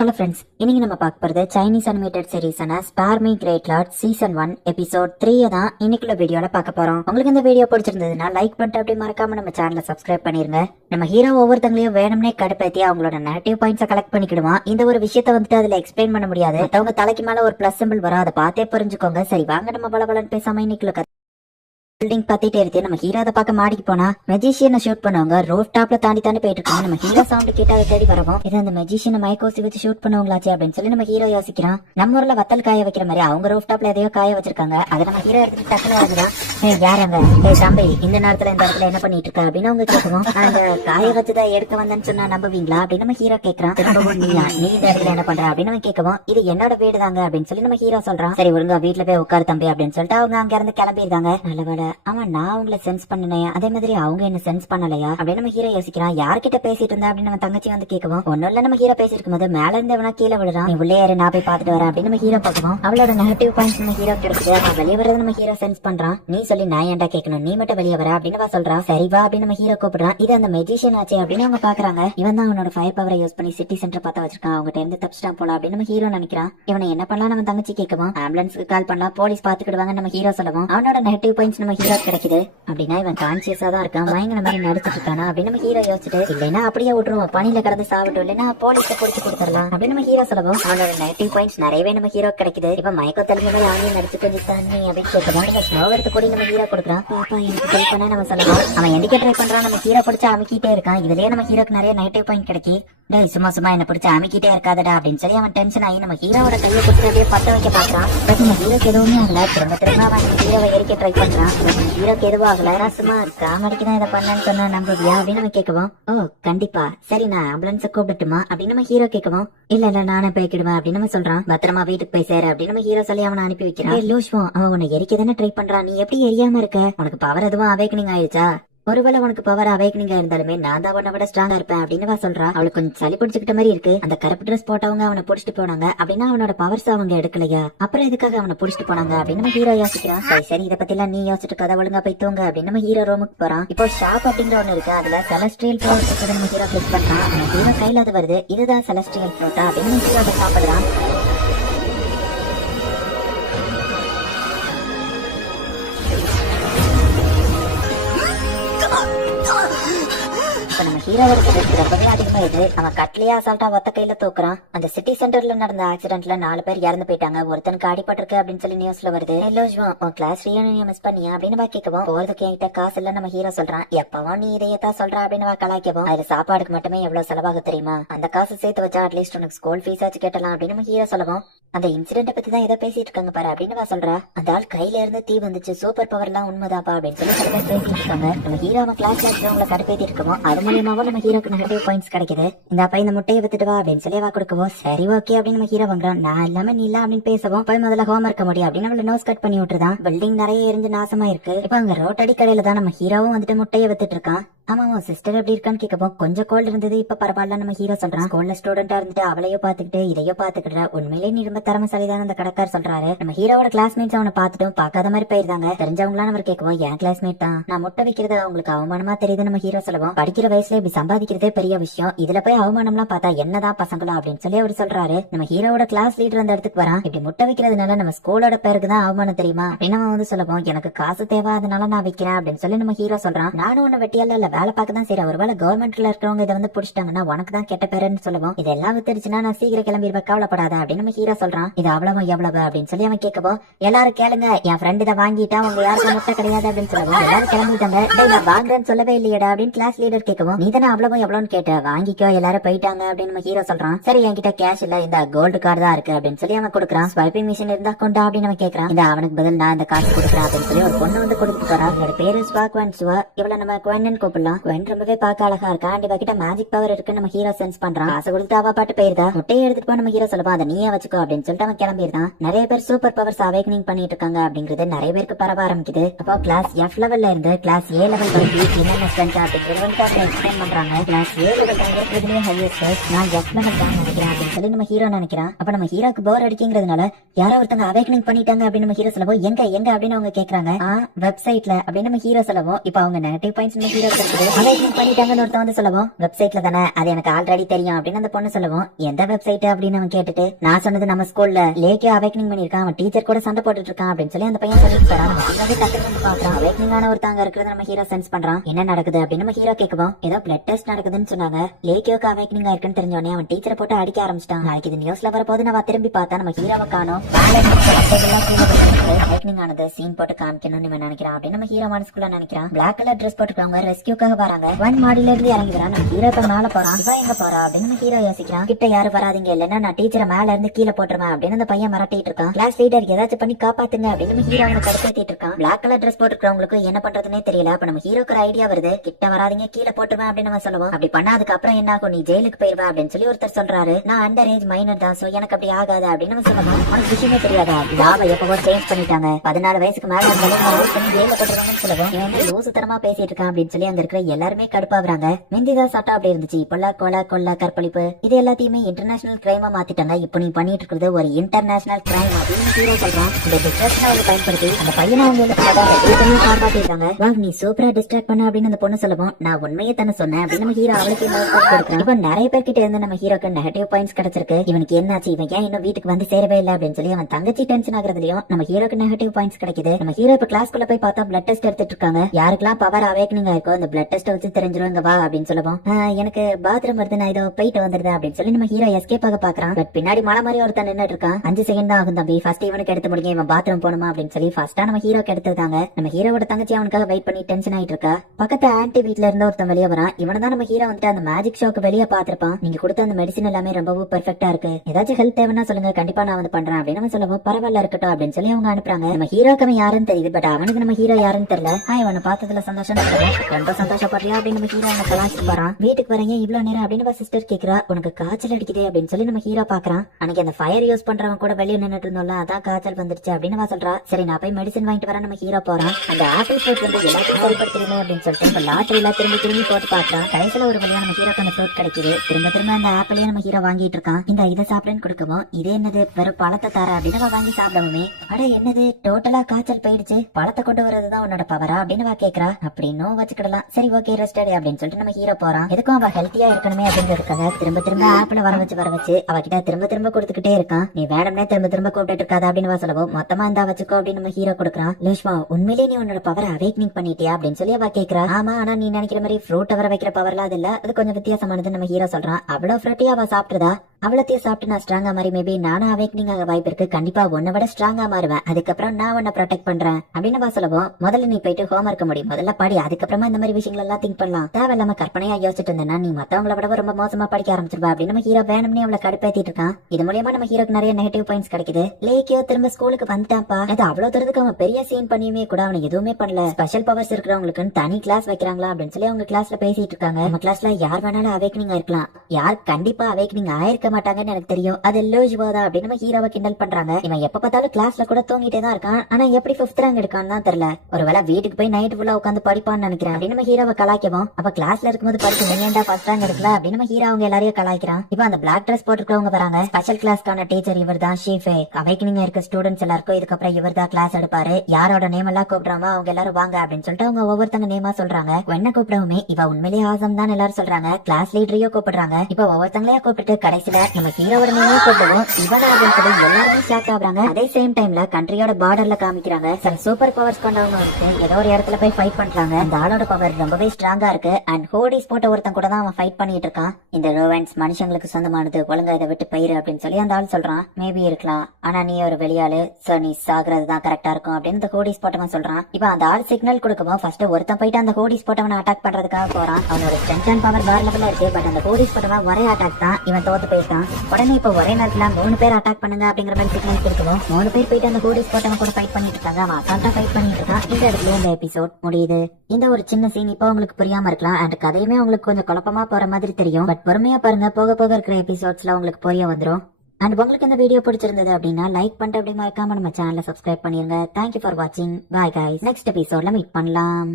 Hello friends, இன்னைக்கு நம்ம பார்க்க போறது சைனீஸ் அனிமேட்டட் சீரிஸான spare me great lord season 1 episode 3 தான் இன்னைக்குள்ள வீடியோல பார்க்க போறோம். உங்களுக்கு இந்த வீடியோ பிடிச்சிருந்ததுன்னா லைக் பண்ணிட்டு அப்படியே மறக்காம நம்ம சேனலை சப்ஸ்கிரைப் பண்ணிருங்க. நம்ம ஹீரோ ஒவ்வொருத்தங்களையும் வேணும்னே கடுப்பேத்தி அவங்களோட நெகட்டிவ் பாயிண்ட்ஸை கலெக்ட் பண்ணிக்கிடுவான். இந்த ஒரு விஷயத்த வந்துட்டு அதுல எக்ஸ்பிளைன் பண்ண முடியாது. அவங்க தலைக்கு மேல ஒரு பிளஸ் சிம்பிள் வரும், அதை பார்த்தே புரிஞ்சுக்கோங்க. சரி வாங்க நம்ம பலபலன்னு பேசாம இன்னைக்குள்ள பில்டிங் பத்திட்டே இருக்கு. நம்ம ஹீரோ அதை பார்க்க மாடிக்கு போனா மெஜிஷியனை ஷூட் பண்ணுவாங்க. ரூஃப் டாப்ல தாண்டி போயிட்டு இருக்காங்க. நம்ம ஹீரோ சவுண்ட் கேட்டு அதை தேடி வரவும் இது அந்த மெஜிஷியனை மைக்கோசி வச்சு ஷூட் பண்ணுவாங்களாச்சு அப்படின்னு சொல்லி நம்ம ஹீரோ யோசிக்கிறான். நம்ம ஊர்ல வத்தல் காய வைக்கிற மாதிரி அவங்க ரூஃப் டாப்ல எதையோ காய வச்சிருக்காங்க. அதை நம்ம ஹீரோ எடுத்துட்டு டக்குனு வருதுதான், யாராங்க தம்பி இந்த நேரத்துல இந்த இடத்துல என்ன பண்ணிட்டு இருக்க அப்படின்னு அவங்க கேட்கவும், அந்த காய வச்சுதான் எடுக்க வந்தேன்னு சொன்னா நம்புவீங்களா அப்படின்னு நம்ம ஹீரோ கேட்கறான். நீ இந்த இடத்துல என்ன பண்ற அப்படின்னு நம்ம கேட்கவும், இது என்னோட வீடு தாங்க அப்படின்னு சொல்லி நம்ம ஹீரோ சொல்றான். சரி ஒழுங்கா வீட்டுல போய் உட்காரு தம்பி அப்படின்னு சொல்லிட்டு அவங்க அங்க இருந்து கிளம்பி இருக்காங்க. நல்லவேளை அவன் நான் அவங்கள சென்ஸ் பண்ணனே, அதே மாதிரி அவங்க என்ன சென்ஸ் பண்ணலையா அப்படின்னு நம்ம ஹீரோ யோசிக்கிறான். யார்கிட்ட பேசிட்டு இருந்தா அப்படின்னு நம்ம தங்கச்சி வந்து கேட்கவும், ஒன்னும் இல்ல நம்ம ஹீரோ பேசிட்டு இருக்கும்போது மேல இருந்து அவனா கீழே விடுறான். நீ உள்ளே யாரு நான் போய் பாத்துட்டு வரேன் அப்படின்னு நம்ம ஹீரோ பார்க்கவும், அவளோட நெகட்டிவ் பாயிண்ட்ஸ் நம்ம ஹீரோ கிடைக்குது. அவன் வெளியே வரது நம்ம ஹீரோ சென்ஸ் பண்றான். நீ சொல்லி நான் ஏன்டா கேட்கணும், நீ மட்டும் வெளியே வர அப்படின்னு சொல்றான். சரி வா அப்படின்னு நம்ம ஹீரோ கூப்பிடுறான். இது அந்த மெஜிஷியன் ஆச்சு அப்படின்னு அவங்க பாக்குறாங்க. இவன் தான் அவனோட ஃபயர் பவரை யூஸ் பண்ணி சிட்டி சென்டர் பார்த்தா வச்சிருக்கான். அவங்ககிட்ட இருந்து தப்பிச்சிட்டான் போல அப்படின்னு நம்ம ஹீரோ நினைக்கிறான். இவனை என்ன பண்ணலாம் நம்ம தங்கச்சி கேட்கவும், ஆம்புலன்ஸ்க்கு கால் பண்ணலாம், போலீஸ் பாத்துக்கிடுவாங்க நம்ம ஹீரோ சொல்லவும், அவனோட நெகட்டிவ் பாயிண்ட்ஸ் நம்ம ஹீரோ கிடைக்குது. அப்படின்னா இவன் கான்சியஸா தான் இருக்கான், மயங்கின மாதிரி நடிச்சிட்டு இருக்கானா அப்படின்னு நம்ம ஹீரோ யோசிச்சுட்டு, இல்லைன்னா அப்படியே விட்டுருவோம், பணியில கடந்து சாப்பிட்டோம், இல்லைன்னா போலீஸை பிடிச்சு கொடுத்துடலாம் அப்படின்னு நம்ம ஹீரோ சொல்லவும், அவனோட நெகட்டிவ் பாயிண்ட்ஸ் நிறையவே நம்ம ஹீரோ கிடைக்குது. இப்ப மயக்கம் தெளிஞ்ச மாதிரி அவனையும் நடிச்சு கொஞ்சம் தண்ணி அப்படின்னு கேட்கலாம். ஸ்லோ எடுத்து கூட நம்ம ஹீரோ கொடுக்குறான். பாப்பா எனக்கு ஹெல்ப் பண்ண நம்ம சொல்லலாம். அவன் எந்திக்க ட்ரை பண்றான். நம்ம ஹீரோ பிடிச்சா அமைக்கிட்டே இருக்கான். இதுலயே நம்ம ஹீரோக்கு நிறைய நெகட்டிவ் பாயிண்ட் கிடைக்கி, டேய் சும்மா சும்மா என்ன பிடிச்சா அமைக்கிட்டே இருக்காதடா அப்படின்னு சொல்லி அவன் டென்ஷன் ஆகி நம்ம ஹீரோட கையை பிடிச்சி அப்படியே பத்த வைக்க பாக்குறான். பட் நம்ம ஹீரோக்கு எதுவுமே ஆகல. திரும்ப திரும்ப அவன் ஹீரோவை எரிக்க ட்ரை பண்றான். ஹீரோக்கு எதுவும் ஆகல. சும்மா காமெடிக்கு தான் இதை பண்ணான்னு சொன்னா நம்புவியா அப்படின்னு நம்ம கேட்கவும், ஓ கண்டிப்பா சரி நான் ஆம்புலன்ஸை கூப்பிட்டுமா அப்படின்னு நம்ம ஹீரோ கேட்கவும், இல்ல நானே போய்க்கிடுவேன் அப்படின்னு நம்ம சொல்றான். பத்திரமா வீட்டுக்கு போய் சேர அப்படின்னு நம்ம ஹீரோ சொல்லி அவனை அனுப்பி வைக்கிறான். லூஷ்வோ அவன் உன்னை எரிக்க தானே ட்ரை பண்றான், நீ எப்படி எரியாம இருக்க? உனக்கு பவர் எதுவும் அவேக்கனிங் ஆயிடுச்சா? ஒருவேளை உனக்கு பவர் அவேக்கனிங்கா இருந்தாலுமே நான் தான் உன்னை விட ஸ்ட்ராங்கா இருப்பேன் அப்படின்னு சொல்றா. அவளுக்கு கொஞ்சம் சளி பிடிச்சுக்கிட்ட மாதிரி இருக்கு. அந்த கருப்பு ட்ரெஸ் போட்டவங்க அவனை புடிச்சிட்டு போனாங்க அப்படின்னா அவனோட பவர்ஸ் அவங்க எடுக்கலையா, அப்புறம் எதுக்காக அவனை புடிச்சிட்டு போனாங்க அப்படின்னு நம்ம ஹீரோ யோசிக்கிறான். சரி இதை பத்தி எல்லாம் நீ யோசிச்சுட்டு கதை ஒழுங்கா போய் தூங்க அப்படின்னு நம்ம ஹீரோ ரூமுக்கு போறான். இப்போ ஷாப் அப்படிங்கிற ஒண்ணு இருக்கு, அதுல செலஸ்ட்ரியல் ஃப்ரூட் நம்ம ஹீரோ கிளிக் பண்றான். நம்ம ஹீரோ கையில அது வருது, இதுதான் செலஸ்ட்ரியல் ஃப்ரூட்டா அப்படின்னு நம்ம ஹீரோ சாப்பிடுறான். நம்ம ஹீரோவோட ரொம்பவே அதிகமாயிடுது. அவன் கட்லியா அசால்ட்டா ஒத்த கையில தூக்குறான். அந்த சிட்டி சென்டர்ல நடந்த ஆக்சிடென்ட்ல 4 பேர் இறந்து போயிட்டாங்க, ஒருத்தனுக்கு அடிபட்டிருக்கு அப்படின்னு சொல்லி நியூஸ்ல வருது. உன் கிளாஸ் ரீயூனியன் மிஸ் பண்ணியா அப்படின்னு கேட்கவும், போறதுக்கு என்கிட்ட காசு இல்ல நம்ம ஹீரோ சொல்றான். எப்பவும் நீ இதையத்தான் சொல்ற அப்படின்னு கலாய்க்கவும், அதுல சாப்பாடுக்கு மட்டுமே எவ்வளவு செலவாக தெரியுமா, அந்த காசு சேர்த்து வச்சா அட்லீஸ்ட் உனக்கு ஸ்கூல் ஃபீஸ் ஆச்சு கேட்டலாம் அப்படின்னு நம்ம ஹீரோ சொல்லவும், அந்த இன்சிடென்ட் பத்தி தான் ஏதோ பேசிட்டு இருக்காங்க பாரு அப்படின்னு சொல்றா. அந்த ஆள் கையில இருந்து தீ வந்துச்சு, சூப்பர் பவர் எல்லாம் உண்மைதாப்பா அப்படின்னு சொல்லி சில பேர் பேசிட்டு இருக்காங்க. நம்ம ஹீரோ அவன் கிளாஸ்ல இருக்கிறவங்களை கடுப்பேத்தி இருக்கவும், அது மூலியமாவும் நம்ம ஹீரோக்கு நெகட்டிவ் பாயிண்ட்ஸ் கிடைக்குது. இந்த அப்ப இந்த முட்டையை வித்துட்டு வா அப்படின்னு சொல்லி வா கொடுக்கவும், சரி ஓகே அப்படின்னு நம்ம ஹீரோ வாங்குறான். நான் இல்லாம நீ இல்ல அப்படின்னு பேசவும், போய் முதல்ல ஹோம் இருக்க முடியும் அப்படின்னு நம்மள நோஸ் கட் பண்ணி விட்டுருதான். பில்டிங் நிறைய எரிஞ்சு நாசமா இருக்கு. இப்ப அங்க ரோட்டடி கடையில தான் நம்ம ஹீரோவும் வந்துட்டு முட்டையை வித்துட்டு இருக்கான். ஆமா உன் சிஸ்டர் எப்படி இருக்கான்னு கேட்கவும், கொஞ்சம் கோல்டு இருந்தது, இப்ப பரவாயில்ல நம்ம ஹீரோ சொல்றான். ஸ்கூல்ல ஸ்டூடெண்டா இருந்துட்டு அவளையோ பாத்துக்கிட்டு இதையோ பாத்துக்கிட்ட உண்மையிலேயே நீ ரொம்ப திறமைசாலிதான் அந்த கடைக்கார் சொல்றாரு. நம்ம ஹீரோட கிளாஸ்மேட்ஸ் அவனை பாத்துட்டும் பார்க்காத மாதிரி போயிருந்தாங்க. தெரிஞ்சவங்களாம் அவர் கேட்கவும், என் கிளாஸ்மேட் தான், நான் முட்டை வைக்கிறது அவங்களுக்கு அவமானமா தெரியுது நம்ம ஹீரோ சொல்லுவோம். படிக்கிற வயசுல இப்படி சம்பாதிக்கிறதே பெரிய விஷயம், இதுல போய் அவமானம்லாம் பார்த்தா என்னதான் பசங்களா அப்படின்னு சொல்லி அவர் சொல்றாரு. நம்ம ஹீரோட கிளாஸ் லீடர் அந்த இடத்துக்கு வரான். இப்படி முட்டை வைக்கிறதுனால நம்ம ஸ்கூலோட பேருக்கு தான் அவமானம் தெரியுமா அப்படின்னு அவன் வந்து சொல்லுவோம். எனக்கு காசு தேவை அதனால நான் வைக்கிறேன் அப்படின்னு சொல்லி நம்ம ஹீரோ சொல்றான். நானும் ஒண்ணு வெட்டியால இல்ல வேலை பார்க்க தான் சரி, ஒருவேளை கவர்மெண்ட்ல இருக்கிறவங்க இதை வந்து புடிச்சிட்டாங்கன்னா உனக்கு தான் கெட்ட பேருன்னு சொல்லுவோம். இதெல்லாம் வித்துருச்சுன்னா நான் சீக்கிரம் கிளம்பிடுவேன், கவலைப்படாத அப்படின்னு நம்ம ஹீரோ சொல்றான். இது அவ்வளவு எவ்வளவு அப்படின்னு சொல்லி அவன் கேட்கவும், எல்லாரும் கேளுங்க என் ஃப்ரெண்ட் இதை வாங்கிட்டா உங்க யாருக்கும் முட்டை கிடையாது அப்படின்னு சொல்லுவோம். எல்லாரும் கிளம்பிட்டாங்க. நான் வாங்குறேன்னு சொல்லவே இல்லையடா அப்படின்னு கிளாஸ் லீடர் கேட்கவும், நீ தானே அவ்வளவு எவ்வளவுன்னு கேட்ட, வாங்கிக்கோ எல்லாரும் போயிட்டாங்க அப்படின்னு நம்ம ஹீரோ சொல்றான். சரி என்கிட்ட கேஷ் இல்ல, இந்த கோல்டு கார்டு தான் இருக்கு அப்படின்னு சொல்லி அவன் கொடுக்குறான். ஸ்வைப்பிங் மிஷின் இருந்தா கொண்டா அப்படின்னு அவன் கேட்கறான். இந்த அவனுக்கு பதில் நான் இந்த காசு கொடுக்குறேன் அப்படின்னு சொல்லி ஒரு பொண்ணு வந்து கொடுத்துட்டு போறா. என்னோட பேரு ஸ்வாக்வன் சுவா, இவளை நம்ம குவன்னு கூப்பிடலாம். குவன் ரொம்பவே பார்க்க அழகா இருக்கா. இவ கிட்ட மேஜிக் பவர் இருக்கு நம்ம ஹீரோ சென்ஸ் பண்றான். காசு கொடுத்து அவ பாட்டு போயிருந்தா. முட்டையை எடுத்துட்டு போய் நம்ம ஹீரோ சொல்லுவா, அதை நீயே வச்சுக்கோ அப்படின்னு சொல்லிட்டு அவன் கிளம்பிடுறான். நிறைய பேர் சூப்பர் பவர்ஸ் அவேக்கனிங் பண்ணிட்டு இருக்காங்க அப்படிங்கிறது நிறைய பேருக்கு பரவ ஆரம்பிக்குது. அப்போ கிளாஸ் எஃப் லெவல்ல இருந்து கிளாஸ் ஏ லெவல் வரைக்கும் என்னென்ன ஸ்ட்ரென்த் அப்படிங்கிறது எக்ஸ்பிளைன் பண்றாங்க. கிளாஸ் ஏ லெவல் இருக்கிறதுலயே ஹையஸ்ட், நான் எஃப் லெவல் தான் நினைக்கிறேன் அப்படின்னு சொல்லி நம்ம ஹீரோ நினைக்கிறான். அப்ப நம்ம ஹீரோக்கு போர் அடிக்குங்கிறதுனால யாரோ ஒருத்தங்க அவேக்கனிங் பண்ணிட்டாங்க அப்படின்னு நம்ம ஹீரோ சொல்லவும், எங்க எங்க அப்படின்னு அவங்க கேக்குறாங்க. வெப்சைட்ல அப்படின்னு நம்ம ஹீரோ சொல்லவும், இப்ப அவங்க நெகட்டிவ் பாயிண்ட்ஸ் நம்ம ஹீரோ கிடைக்குது. அவேக்னிங் பண்ணிட்டாங்கன்னு ஒருத்தன் வந்து சொல்லவும், வெப்சைட்ல தானே, அது எனக்கு ஆல்ரெடி தெரியும் அப்படின்னு அந்த பொண்ணு சொல்லவும், எந்த வெப்சைட் அப்படின்னு அவன் கேட்டுட்டு, நான் சொன்னது நம்ம ஸ்கூல்ல லேக்கே அவேக்னிங் பண்ணிருக்கான், அவன் டீச்சர் கூட சண்டை போட்டுட்டு இருக்கான் அப்படின்னு சொல்லி அந்த பையன் சொல்லிட்டு போறான். பாக்குறான் அவேக்னிங் ஆன ஒருத்தங்க இருக்கிறது நம்ம ஹீரோ சென்ஸ் பண்றான். என்ன நடக்குது அப்படின்னு நம்ம ஹீரோ கேட்கவும், ஏதோ பிளட் டெஸ்ட் நடக்குதுன்னு சொன்னாங்க, லேக்கியோக்கு அவேக்னிங் ஆயிருக்குன்னு தெரிஞ்சோடனே அவன் டீச்சரை போட்டு அடிக்க ஆரம்பிச்சிட்டான். நாளைக்கு இது நியூஸ்ல வரப்போது நம்ம திரும்பி பார்த்தா நம்ம ஹீரோவை காணோம். அவேக்னிங் ஆனது சீன் போட்டு காமிக்கணும்னு இவன் நினைக்கிறான் அப்படின்னு நம்ம ஹீரோ மனசுக்குள்ள நினைக்கிறான். பிளாக் கலர் ட்ரெஸ் போட்டுக்கிறவங்க ரெஸ்கியூக்காக வராங்க. ஒன் மாடியில இருந்து இறங்கி வரான். நம்ம ஹீரோ இப்ப மேல போறான். இவன் எங்க போறா அப்படின்னு நம்ம ஹீரோ யோசிக்கிறான். கிட்ட யாரும் வராதீங்க, இல்லன்னா நான் டீச்சரை மேல இருந்து கீழே போட்டுருவேன் அப்படின்னு அந்த பையன் மிரட்டிட்டு இருக்கான். கிளாஸ் லீடர் ஏதாச்சும் பண்ணி காப்பாத்துங்க அப்படின்னு நம்ம ஹீரோ அவனை கடுப்பேத்திட்டு இருக்கான். பிளாக் கலர் ட்ரெஸ் போட்டுக்கிறவங்களுக்கு என்ன பண்றதுன்னே தெரியல. அப்ப நம்ம ஹீரோக்கு ஒரு ஐடியா வருது. கிட்ட வராதீங்க, கீழே போட்டுருவேன் அப்படின்னு நம்ம சொல்லுவோம். அப்படி பண்ணா அதுக்கு அப்புறம் என்ன ஆகும், நீ ஜெயிலுக்கு போயிருவா அப்படின்னு சொல்லி ஒருத்தர் சொல்றாரு. நான் அண்டர் ஏஜ் மைனர் தான், சோ எனக்கு அப்படி ஆகாது அப்படின்னு நம்ம சொல்லலாம். அவனுக்கு விஷயமே தெரியாதா, லாப எப்பவோ சேஞ்ச் பண்ணிட்டாங்க, 14 வயசுக்கு மேல இருந்தாலும் ஜெயில போட்டுருவாங்கன்னு சொல்லுவோம். இவன் லூசுத்தனமா பேசிட்டு இருக்கான் அப்படின்னு சொல்லி அங்க இருக்கிற எல்லாருமே கடுப்பாகிறாங்க. மிந்திதான் சட்டம் அப்படி இருந்துச்சு, இப்பெல்லாம் கொலை கொள்ளை கற்பழிப்பு இது எல்லாத்தையுமே இன்டர்நேஷனல் கிரைமா மாத்திட்டாங்க. இப்போ நீ பண்ணிட்டு இருக்கிறது ஒரு இன்டர்நேஷனல் கிரைம் அப்படின்னு ஹீரோ சொல்றான். இந்த டிஸ்ட்ராக்ஷன் அவங்க பயன்படுத்தி அந்த பையனை அவங்க காப்பாத்திருக்காங்க. நீ சூப்பரா டிஸ்ட்ராக்ட் பண்ண அப்படின்னு அந்த பொண்ணு சொல்லவும், நான் உண்மையை தானே சொன்னேன் அப்படின்னு நம்ம ஹீரோ அவளுக்கு கொடுக்குறான். இப்போ நிறைய பேர்கிட்ட இருந்து நம்ம ஹீரோக்கு நெகட்டிவ் பாயிண்ட்ஸ் கிடைச்சிருக்கு. இவனுக்கு என்னாச்சு, இவன் ஏன் இன்னும் வீட்டுக்கு வந்து சேரவே இல்லை அப்படின்னு சொல்லி அவன் தங்கச்சி டென்ஷன் ஆகுறதுலயும் நம்ம ஹீரோக்கு நெகட்டிவ் பாயிண்ட்ஸ் கிடைக்குது. நம்ம ஹீரோ இப்ப கிளாஸ்க்குள்ள போய் பார்த்தா பிளட் டெஸ்ட் எடுத்துட்டு இருக்காங்க. யாருக்கெல்லாம் பவர் அவேக்னிங் ஆயிருக்கோ அந்த பிளட் டெஸ்ட் வச்சு தெரிஞ்சிருவாங்க வா அப்படின்னு சொல்லுவோம். எனக்கு பாத்ரூம் வருது, நான் இதோ போயிட்டு வந்துருது அப்படின்னு சொல்லி நம்ம ஹீரோ எஸ்கேப் ஆக பாக்குறான். பட் பின்னாடி மலை மாதிரி ஒருத்தன் நின்னுட்டு இருக்கான். 5 செகண்ட் தான் ஆகும் தம்பி, ஃபர்ஸ்ட் இவனுக்கு எடுத்து முடிங்க, இவன் பாத்ரூம் போணுமா அப்படின்னு சொல்லி ஃபர்ஸ்டா நம்ம ஹீரோக்கு எடுத்துட்டாங்க. நம்ம ஹீரோட தங்கச்சி அவனுக்காக வெயிட் பண்ணி டென்ஷன் ஆயிட்டு இருக்கா. பக்கத்து ஆன்டி வீட்ல இருந்து ஒருத்தன் வெளியே வரான். இவனை தான் நம்ம ஹீரோ வந்துட்டு அந்த மேஜிக் ஷோக்கு வெளியே பாத்திருப்பான். நீங்க கொடுத்த அந்த மெடிசின் எல்லாமே ரொம்பவும் பெர்ஃபெக்ட்டா இருக்கு, ஏதாச்சும் ஹெல்ப் தேவைன்னா சொல்லுங்க, கண்டிப்பா நான் வந்து பண்றேன் அப்படின்னு நம்ம சொல்லுவோம். பரவாயில்ல இருக்கட்டும் அப்படின்னு சொல்லி அவங்க அனுப்புறாங்க. நம்ம ஹீரோக்கு அவன் யாருன்னு தெரியுது, பட் அவனுக்கு நம்ம ஹீரோ யாருன்னு தெரியல. இவனை பார்த்ததுல சந்தோஷம், ரொம்ப சந்தோஷப்படுறியா அப்படின்னு நம்ம ஹீரோ அவனை கலாச்சிட்டு போறான். வீட்டுக்கு வரீங்க இவ்வளவு நேரம் அப்படின்னு சிஸ்டர் கேக்குறா. உனக்கு காய்ச்சல் அடிக்குதே அப்படின்னு சொல்லி நம்ம ஹீரோ பாக்குறான். அன்னைக்கு அந்த ஃபயர் யூஸ் பண்றவன் கூட வெளியே நின்னுட்டு இருந்தோம்ல, அதான் காய்ச்சல் வந்துருச்சு அப்படின்னு சொல்றா. சரி நான் போய் மெடிசன் வாங்கிட்டு வரேன். நம்ம ஹீரோ போறான். அந்த ஆப்பிள் ஃப்ரூட் வந்து எல்லாத்தையும் சரிப்படுத்துறீங்க அப்படின்னு சொல்லிட்டு லாட்டரியில திரும்பி போட்டு பாக்குறான். கடைசியில ஒரு வழியா நம்ம ஹீரோக்கு அந்த ஃப்ரூட் கிடைக்குது. திரும்ப அந்த ஆப்பிளையே நம்ம ஹீரோ வாங்கிட்டு இருக்கான். இந்த இதை சாப்பிடுன்னு கொடுக்கவும், இது என்னது வெறும் பழத்தை தர அப்படின்னு வாங்கி சாப்பிடவுமே, அட என்னது டோட்டலா காய்ச்சல் போயிடுச்சு, பழத்தை கொண்டு வரதுதான் உன்னோட பவரா அப்படின்னு கேக்குறா. அப்படின்னும் வச்சுக்கிடலாம். சரி ஓகே ரெஸ்டட் அப்படின்னு சொல்லிட்டு நம்ம ஹீரோ போறான். எதுக்கும் அவ ஹெல்த்தியா இருக்கணுமே அப்படிங்கிறதுக்காக திரும்ப ஆப்பிள வர வச்சு அவகிட்ட திரும்ப கொடுத்துக்கிட்டே இருக்கான். நீ வேணும்னே திரும்ப கூப்பிட்டு இருக்காத அப்படின்னு சொல்லவும், மொத்தமா இந்த வச்சுக்கோ அப்படின்னு நம்ம ஹீரோ கொடுக்குறான். லேஷ்மா உண்மையிலேயே நீ உன்னோட பவர் அவேக்னிங் பண்ணிட்டியா அப்படின்னு சொல்லி அவ கேக்குறா. ஆமா, ஆனா நீ நினைக்கிற மாதிரி ஃப்ரூட் வர வைக்கிற பவர்லாம் அது இல்ல, அது கொஞ்சம் வித்தியாசமானது நம்ம ஹீரோ சொல்றான். அவ்வளவு ஃப்ரூட்டியா அவ சாப்பிட்டுதா, அவ்வளோத்தையும் சாப்பிட்டு நான் ஸ்ட்ராங்கா மாதிரி மேபி நானும் அவேக்னிங் ஆக வாய்ப்பு இருக்கு, கண்டிப்பா உன்னை விட ஸ்ட்ராங்கா மாறுவேன், அதுக்கப்புறம் நான் உன்னை ப்ரொடெக்ட் பண்றேன் அப்படின்னு சொல்லவும், முதல்ல நீ போயிட்டு ஹோம் ஒர்க் முடியும், முதல்ல படி, அதுக்கப்புறமா இந்த மாதிரி விஷயங்கள் எல்லாம் திங்க் பண்ணலாம். தேவையில்லாம கற்பனையா யோசிச்சுட்டு இருந்தேன்னா நீ மத்தவங்கள விட ரொம்ப மோசமா படிக்க ஆரம்பிச்சிருவா அப்படின்னு நம்ம ஹீரோ வேணும்னே அவளை கடுப்பேத்திட்டு இருக்கான். இது மூலியமா நம்ம ஹீரோக்கு நிறைய நெகட்டிவ் பாயிண்ட்ஸ் கிடைக்குது. லேக்கியோ திரும்ப ஸ்கூலுக்கு வந்துட்டான்ப்பா. அது அவ்வளவு தூரத்துக்கு அவன் பெரிய சீன் பண்ணியுமே கூட அவனை எதுவுமே பண்ணல. ஸ்பெஷல் பவர்ஸ் இருக்கிறவங்களுக்கு தனி கிளாஸ் வைக்கிறாங்களா அப்படின்னு சொல்லி அவங்க கிளாஸ்ல பேசிட்டு இருக்காங்க. நம்ம கிளாஸ்ல யார் வேணாலும் அவேக்னிங் ஆயிருக்கலாம், யார் கண்டிப்பா அவேக்னிங் ஆயிருக்க மாட்டாங்கன்னு எனக்கு தெரியும், அது லூஜ்வாதா அப்படின்னு நம்ம ஹீரோவை கிண்டல் பண்றாங்க. இவன் எப்ப பார்த்தாலும் கிளாஸ்ல கூட தூங்கிட்டே தான் இருக்கான், ஆனா எப்படி 5th ரேங்க் எடுக்கான்னு தான் தெரியல. ஒருவேளை வீட்டுக்கு போய் நைட் ஃபுல்லா உட்காந்து படிப்பான்னு நினைக்கிறேன் அப்படின்னு நம்ம ஹீரோவை கலாய்க்கவும், அப்ப கிளாஸ்ல இருக்கும்போது படிச்சு நீ ஏன்டா 1st ரேங்க் எடுக்கல அப்படின்னு நம்ம ஹீரோ அவங்க எல்லாரையும் கலாய்க்கிறான். இப்ப அந்த பிளாக் ட்ரெஸ் போட்டுக்கிறவங்க வராங்க. ஸ்பெஷல் கிளாஸ்க்கான டீச்சர் இவர் தான் ஷீஃபே. அவேக்னிங் இருக்க ஸ்டூடெண்ட்ஸ் எல்லாருக்கும் இதுக்கப்புறம் இவர் தான் கிளாஸ் எடுப்பாரு. யாரோட நேம் எல்லாம் கூப்பிடுறாமோ அவங்க எல்லாரும் வாங்க அப்படின்னு சொல்லிட்டு அவங்க ஒவ்வொருத்தங்க நேமா சொல்றாங்க. என்ன கூப்பிடவுமே இவ உண்மையிலேயே ஆசம் தான் எல்லாரும் சொல்றாங்க. கிளாஸ் லீடரையும் கூப்பிடுறாங்க. இப்ப ஒவ்வொருத்தங்களையா கூப்பிட்டு கடைசியில நம்ம ஹீரோட நேமே கூப்பிடுவோம். இவன் எல்லாருமே ஷாக் ஆகுறாங்க. அதே சேம் டைம்ல கண்ட்ரியோட பார்டர்ல காமிக்கிறாங்க. சில சூப்பர் பவர்ஸ் கொண்டவங்க ஏதோ ஒரு இடத்துல போய் ஃபைட் பண்றாங்க. அந்த ஆளோட பவர் ரொம்பவே ஸ்ட்ராங்கா இருக்கு. அண்ட் ஹோடிஸ் போட்ட ஒருத்தன் கூட தான் அவன் ஃபைட் பண்ணிட்டு இருக்கான். இந்த ரோவன்ஸ் மனுஷங்களுக்கு சொந்தமானது, ஒழுங்கா இதை விட்டு பயிரு அப்படின்னு சொல்லி அந்த ஆள் சொல்றான். மேபி இருக்கலாம், ஆனா நீ ஒரு வெளியாளு, சோ நீ சாகுறது தான் கரெக்டா இருக்கும் அப்படின்னு இந்த ஹோடிஸ் போட்டவன் சொல்றான். இப்ப அந்த ஆள் சிக்னல் கொடுக்கவும் ஃபர்ஸ்ட் ஒருத்தன் போயிட்டு அந்த ஹோடிஸ் போட்டவனை அட்டாக் பண்றதுக்காக போறான். அவனோட ஸ்ட்ரென்த் அண்ட் பவர் வேற லெவல்ல இருக்கு. பட் அந்த ஹோடிஸ் போட்டவன் ஒரே அட்டாக் தான், இவன் தோத்து போயிருக்கான். உடனே இப்ப ஒரே நேரத்துல 3 பேர் அட்டாக் பண்ணுங்க அப்படிங்கிற மாதிரி சிக்னல் கொடுக்கவும் 3 பேர் போயிட்டு அந்த ஹோடிஸ் போட்டவன் கூட ஃபைட் பண்ணிட்டு இருக்காங்க. அவன் அசால்ட்டா ஃபைட் பண்ணிட்டு இருக்கான். இந்த இடத்துல இந்த எபிசோட் முடியுது. இந்த ஒரு சின்ன சீன் இப்போ உங்களுக்கு புரியாம இருக்கலாம், அண்ட் கதையுமே உங்களுக்கு கொஞ்சம் குழப்பமா போற மாதிரி தெரியும். பட் பொறுமையா பாருங்க, போக போக இருக்கிற எபிசோட்ஸ்ல உங்களுக்கு புரிய வந்துரும். அண்ட் உங்களுக்கு இந்த வீடியோ பிடிச்சிருந்தது அப்படின்னா லைக் பண்ணிட்டு அப்படி மறக்காம நம்ம சேனலை சப்ஸ்கிரைப் பண்ணிருங்க. தேங்க்யூ ஃபார் வாட்சிங். Bye guys. நெக்ஸ்ட் எபிசோட்ல மீட் பண்ணலாம்.